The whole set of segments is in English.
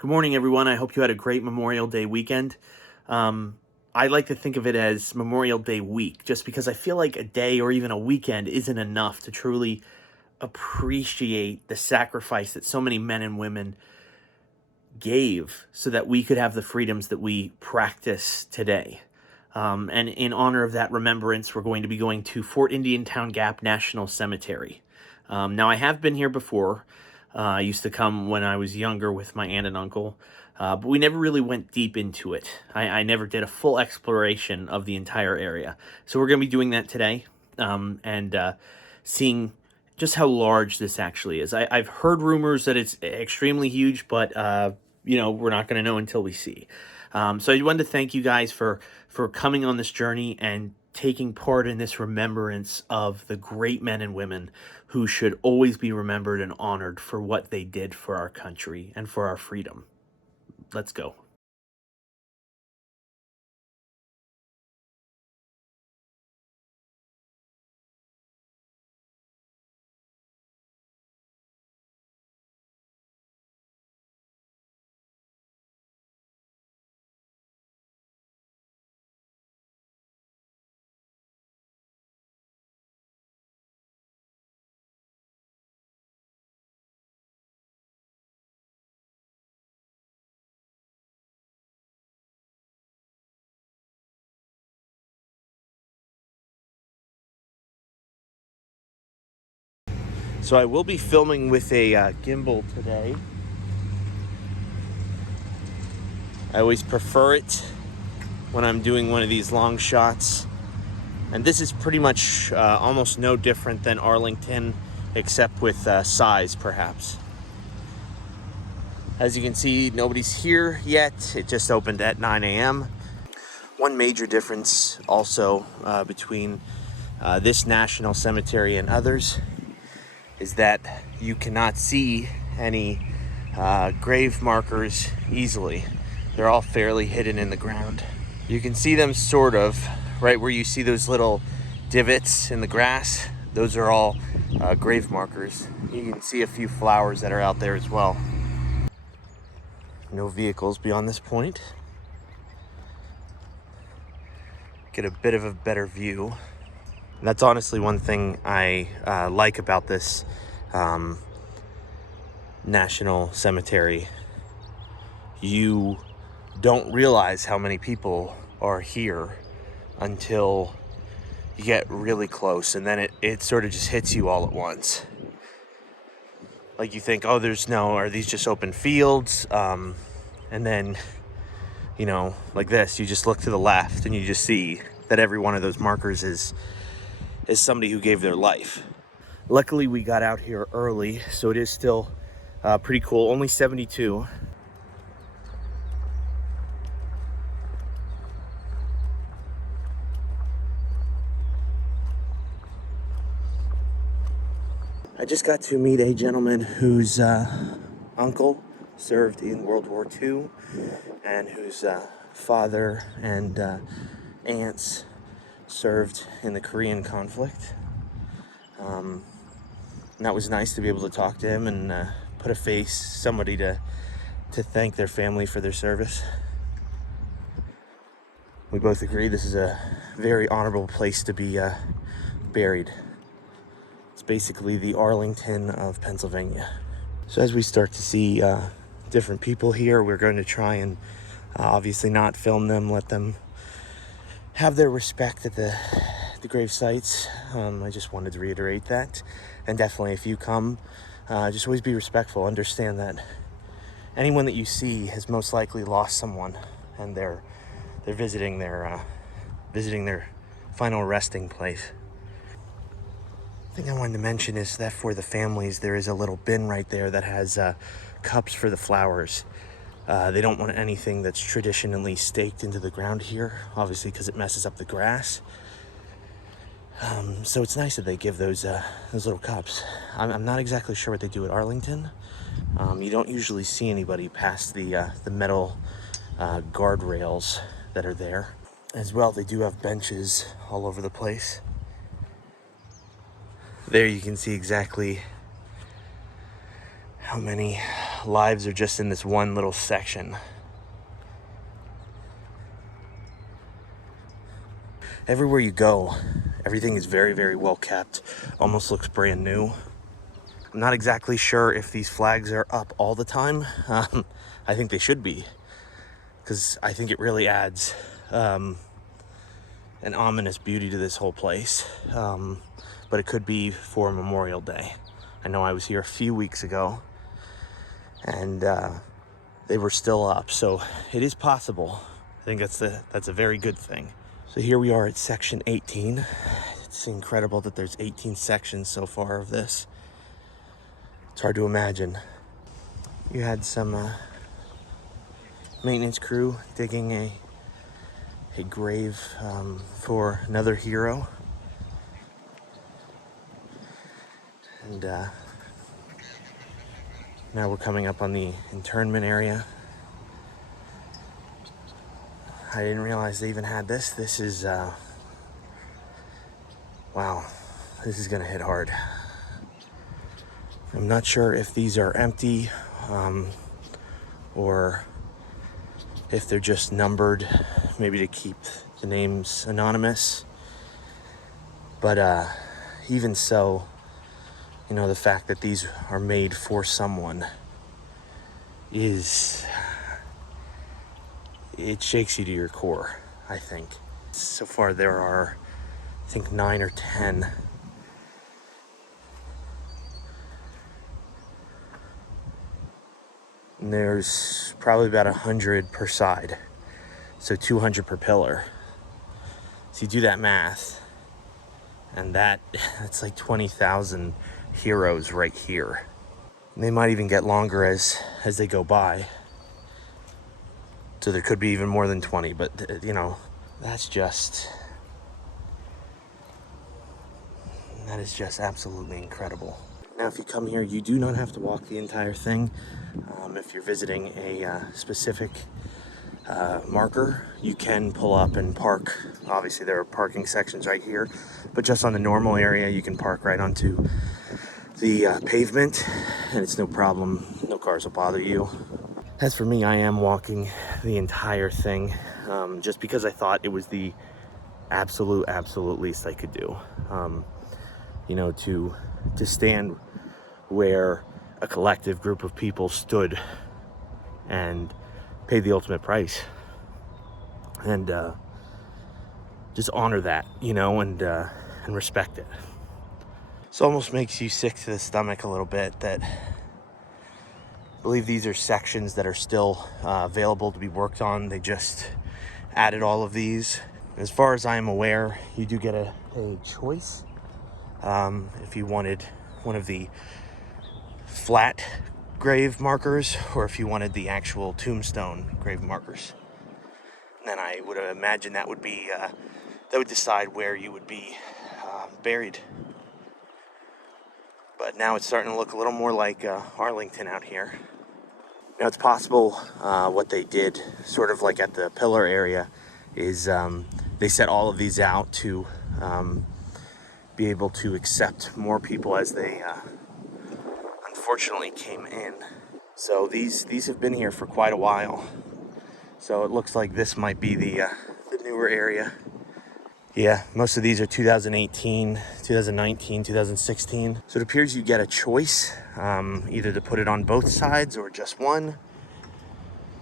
Good morning, everyone. I hope you had a great Memorial Day weekend. I like to think of it as Memorial Day week, just because I feel like a day or even a weekend isn't enough to truly appreciate the sacrifice that so many men and women gave so that we could have the freedoms that we practice today. And in honor of that remembrance, we're going to be going to Fort Indiantown Gap National Cemetery. Now, I have been here before. I used to come when I was younger with my aunt and uncle, but we never really went deep into it. I never did a full exploration of the entire area. So we're going to be doing that today and seeing just how large this actually is. I've heard rumors that it's extremely huge, but, we're not going to know until we see. So I wanted to thank you guys for coming on this journey and taking part in this remembrance of the great men and women who should always be remembered and honored for what they did for our country and for our freedom. Let's go. So I will be filming with a gimbal today. I always prefer it when I'm doing one of these long shots. And this is pretty much almost no different than Arlington, except with size, perhaps. As you can see, nobody's here yet. It just opened at 9 a.m. One major difference also between this national cemetery and others is that you cannot see any grave markers easily. They're all fairly hidden in the ground. You can see them sort of right where you see those little divots in the grass. Those are all grave markers. You can see a few flowers that are out there as well. No vehicles beyond this point. Get a bit of a better view. And that's honestly one thing I like about this national cemetery. You don't realize how many people are here until you get really close, and then it sort of just hits you all at once. Like you think, oh, are these just open fields? And then, like this, you just look to the left and you just see that every one of those markers is somebody who gave their life. Luckily, we got out here early, so it is still pretty cool. Only 72. I just got to meet a gentleman whose uncle served in World War II and whose father and aunts served in the Korean conflict. And that was nice to be able to talk to him and put a face, somebody to thank their family for their service. We both agree this is a very honorable place to be buried. It's basically the Arlington of Pennsylvania. So as we start to see different people here, we're going to try and obviously not film them, let them have their respect at the grave sites. I just wanted to reiterate that. And definitely if you come, just always be respectful. Understand that anyone that you see has most likely lost someone, and they're visiting their final resting place. The thing I wanted to mention is that for the families, there is a little bin right there that has cups for the flowers. They don't want anything that's traditionally staked into the ground here, obviously because it messes up the grass. So it's nice that they give those little cups. I'm not exactly sure what they do at Arlington. You don't usually see anybody past the metal guardrails that are there. As well, they do have benches all over the place. There you can see exactly how many lives are just in this one little section. Everywhere you go, everything is very, very well kept. Almost looks brand new. I'm not exactly sure if these flags are up all the time. I think they should be, because I think it really adds an ominous beauty to this whole place. But it could be for Memorial Day. I know I was here a few weeks ago, and they were still up, so it is possible. I think that's a very good thing. So here we are at section 18. It's incredible that there's 18 sections so far of this. It's hard to imagine. You had some maintenance crew digging a grave for another hero. And now we're coming up on the internment area. I didn't realize they even had this. This is, wow, this is gonna hit hard. I'm not sure if these are empty or if they're just numbered, maybe to keep the names anonymous. But even so, you know, the fact that these are made for someone it shakes you to your core, I think. So far there are, I think, 9 or 10. And there's probably about 100 per side, so 200 per pillar. So you do that math, and that's like 20,000 heroes right here. And they might even get longer as they go by. So there could be even more than 20, but you know, that is just absolutely incredible. Now, if you come here, you do not have to walk the entire thing. If you're visiting a specific marker, you can pull up and park. Obviously, there are parking sections right here, but just on the normal area, you can park right onto the pavement, and it's no problem. No cars will bother you. As for me, I am walking the entire thing, just because I thought it was the absolute least I could do. You know, to stand where a collective group of people stood and paid the ultimate price, and just honor that, you know, and respect it. This almost makes you sick to the stomach a little bit that I believe these are sections that are still available to be worked on. They just added all of these. As far as I am aware, you do get a choice if you wanted one of the flat grave markers or if you wanted the actual tombstone grave markers. And then I would imagine that would decide where you would be buried. But now it's starting to look a little more like Arlington out here. Now, it's possible what they did, sort of like at the pillar area, is they set all of these out to be able to accept more people as they unfortunately came in. So these have been here for quite a while. So it looks like this might be the newer area. Yeah, most of these are 2018, 2019, 2016. So it appears you get a choice, either to put it on both sides or just one.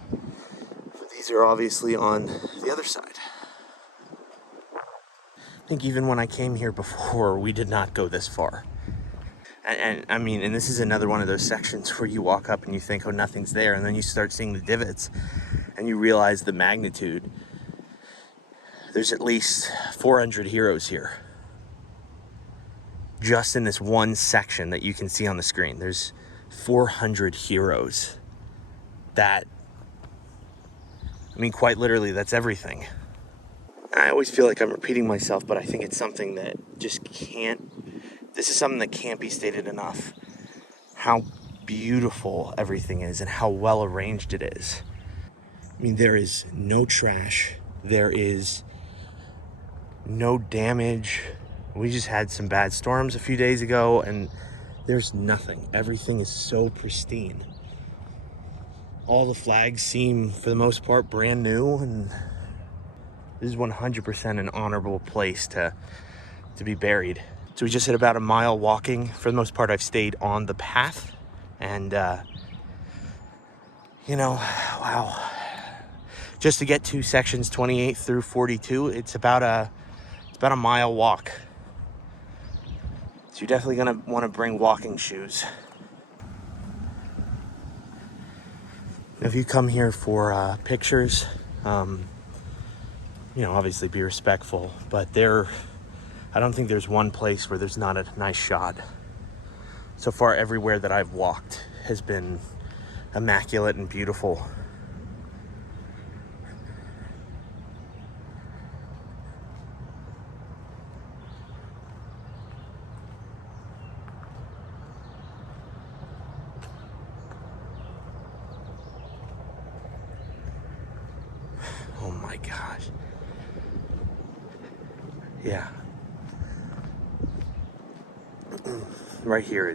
But these are obviously on the other side. I think even when I came here before, we did not go this far. And I mean, and this is another one of those sections where you walk up and you think, oh, nothing's there. And then you start seeing the divots and you realize the magnitude. There's at least 400 heroes here. Just in this one section that you can see on the screen. There's 400 heroes. That, I mean, quite literally, that's everything. I always feel like I'm repeating myself, but I think it's something that just this is something that can't be stated enough. How beautiful everything is and how well arranged it is. I mean, there is no trash. There is no damage. We just had some bad storms a few days ago and there's nothing. Everything is so pristine. All the flags seem, for the most part, brand new, and this is 100% an honorable place to be buried. So we just hit about a mile walking. For the most part, I've stayed on the path, and you know, wow. Just to get to sections 28 through 42, it's about a mile walk. So you're definitely gonna want to bring walking shoes. If you come here for pictures, you know, obviously be respectful, but I don't think there's one place where there's not a nice shot. So far, everywhere that I've walked has been immaculate and beautiful. Oh my gosh. Yeah. Right here,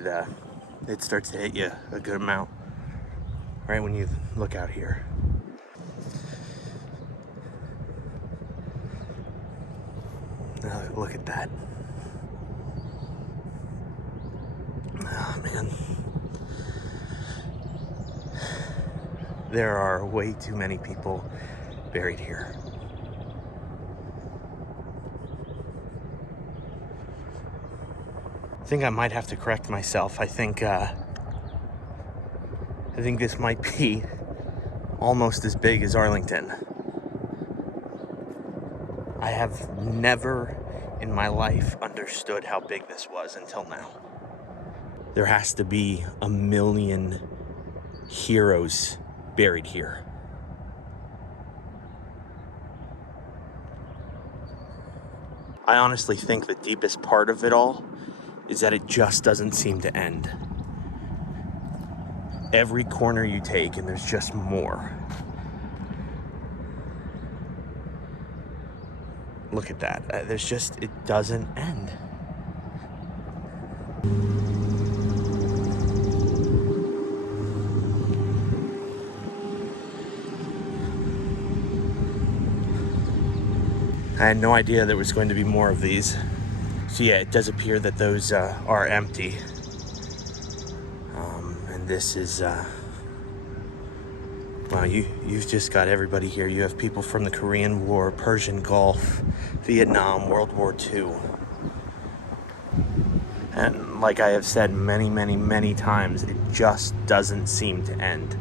it starts to hit you a good amount. Right when you look out here. Look at that. Oh man. There are way too many people buried here. I think I might have to correct myself. I think this might be almost as big as Arlington. I have never in my life understood how big this was until now. There has to be 1 million heroes buried here. I honestly think the deepest part of it all is that it just doesn't seem to end. Every corner you take, and there's just more. Look at that. It doesn't end. I had no idea there was going to be more of these. So yeah, it does appear that those are empty. And this is, wow, you've just got everybody here. You have people from the Korean War, Persian Gulf, Vietnam, World War II. And like I have said many, many, many times, it just doesn't seem to end.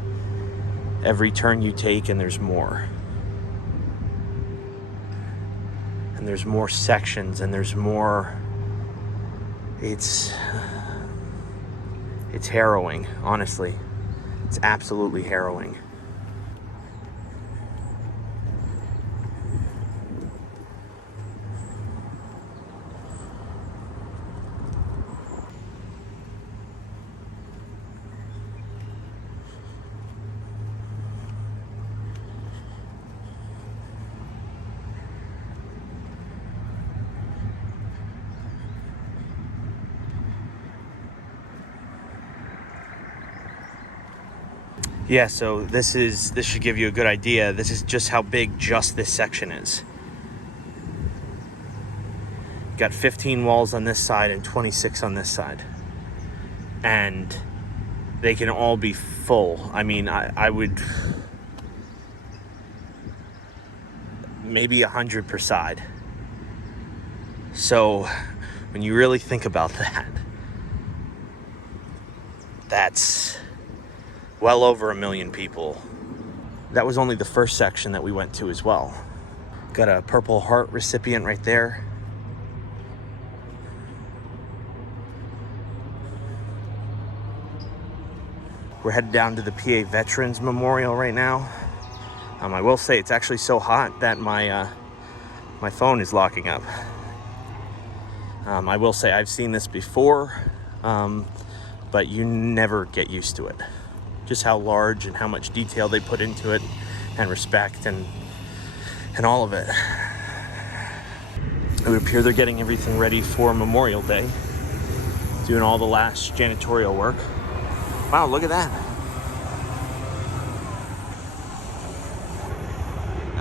Every turn you take and there's more. And there's more sections and there's more. It's harrowing, honestly. It's absolutely harrowing. Yeah, so this should give you a good idea. This is just how big just this section is. Got 15 walls on this side and 26 on this side. And they can all be full. I mean, I would maybe 100 per side. So when you really think about that, that's well over 1 million people. That was only the first section that we went to as well. Got a Purple Heart recipient right there. We're headed down to the PA Veterans Memorial right now. I will say it's actually so hot that my phone is locking up. I will say I've seen this before, but you never get used to it. Just how large and how much detail they put into it, and respect and all of it. It would appear they're getting everything ready for Memorial Day, doing all the last janitorial work. Wow, look at that.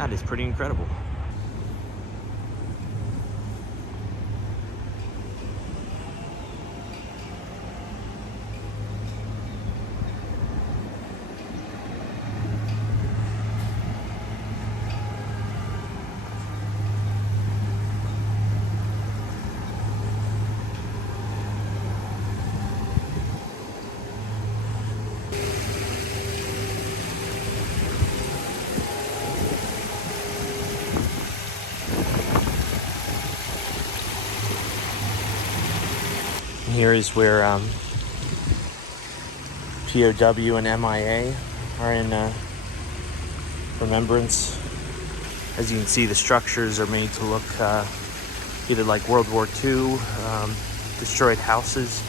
That is pretty incredible. Here is where POW and MIA are in remembrance. As you can see, the structures are made to look either like World War II, destroyed houses.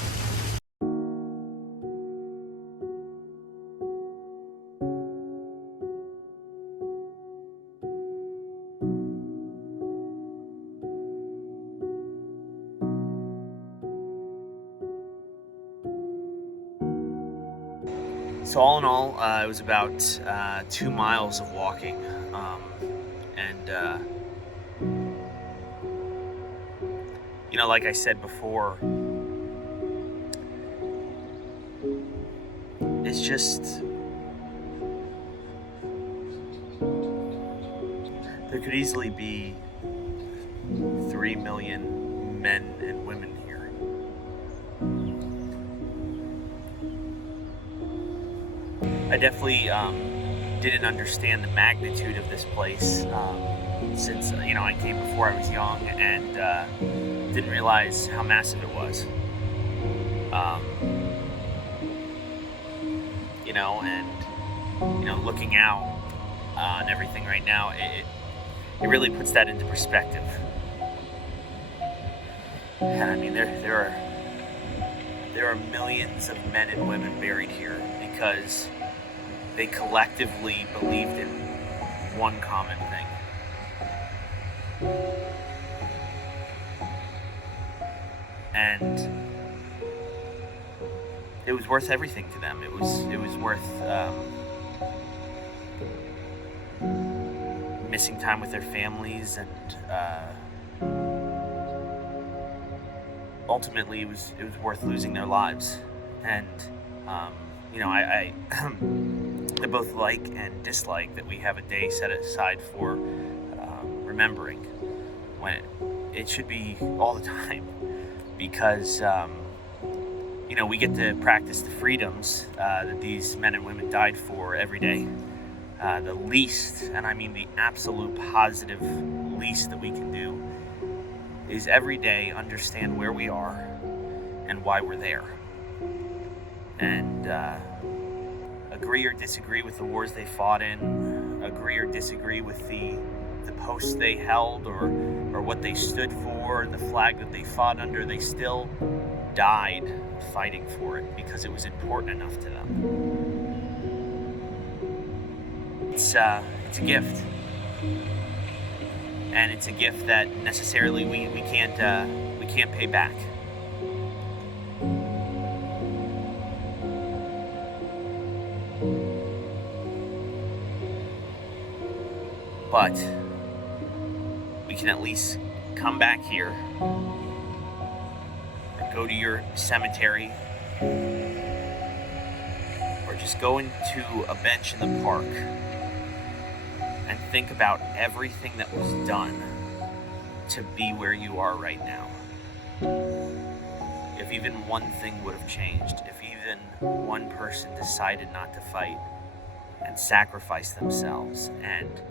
So all in all, it was about 2 miles of walking, and you know, like I said before, it's just, there could easily be 3 million men and women here. I definitely didn't understand the magnitude of this place since, you know, I came before I was young, and didn't realize how massive it was. You know, and you know, looking out on everything right now, it really puts that into perspective. And I mean, there are millions of men and women buried here because they collectively believed in one common thing. And it was worth everything to them. It was worth missing time with their families, and ultimately it was worth losing their lives. And you know, I I both like and dislike that we have a day set aside for remembering, when it should be all the time, because you know, we get to practice the freedoms that these men and women died for every day. The least, and I mean the absolute positive least that we can do, is every day understand where we are and why we're there. And agree or disagree with the wars they fought in, agree or disagree with the posts they held, or what they stood for, the flag that they fought under, they still died fighting for it because it was important enough to them. It's a gift, and it's a gift that necessarily we can't pay back. But we can at least come back here, or go to your cemetery, or just go into a bench in the park and think about everything that was done to be where you are right now. If even one thing would have changed, if even one person decided not to fight and sacrifice themselves and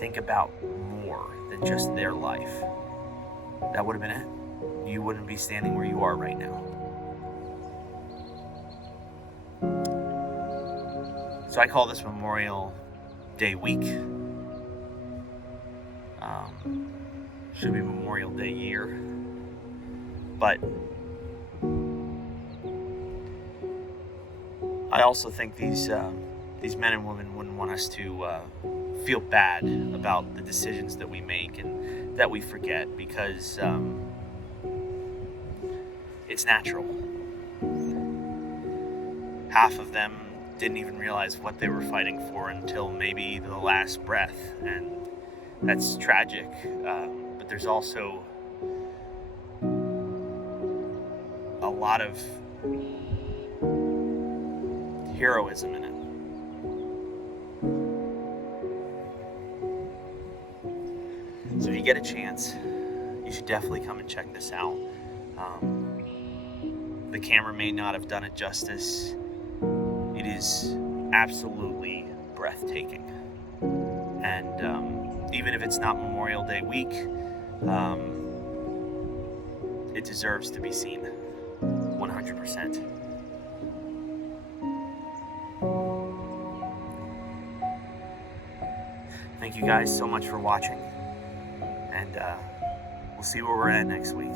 think about more than just their life, that would have been it. You wouldn't be standing where you are right now. So I call this Memorial Day week. Should be Memorial Day year. But I also think these men and women wouldn't want us to feel bad about the decisions that we make and that we forget, because it's natural. Half of them didn't even realize what they were fighting for until maybe the last breath, and that's tragic. But there's also a lot of heroism in it. So if you get a chance, you should definitely come and check this out. The camera may not have done it justice. It is absolutely breathtaking. And even if it's not Memorial Day week, it deserves to be seen 100%. Thank you guys so much for watching, and we'll see where we're at next week.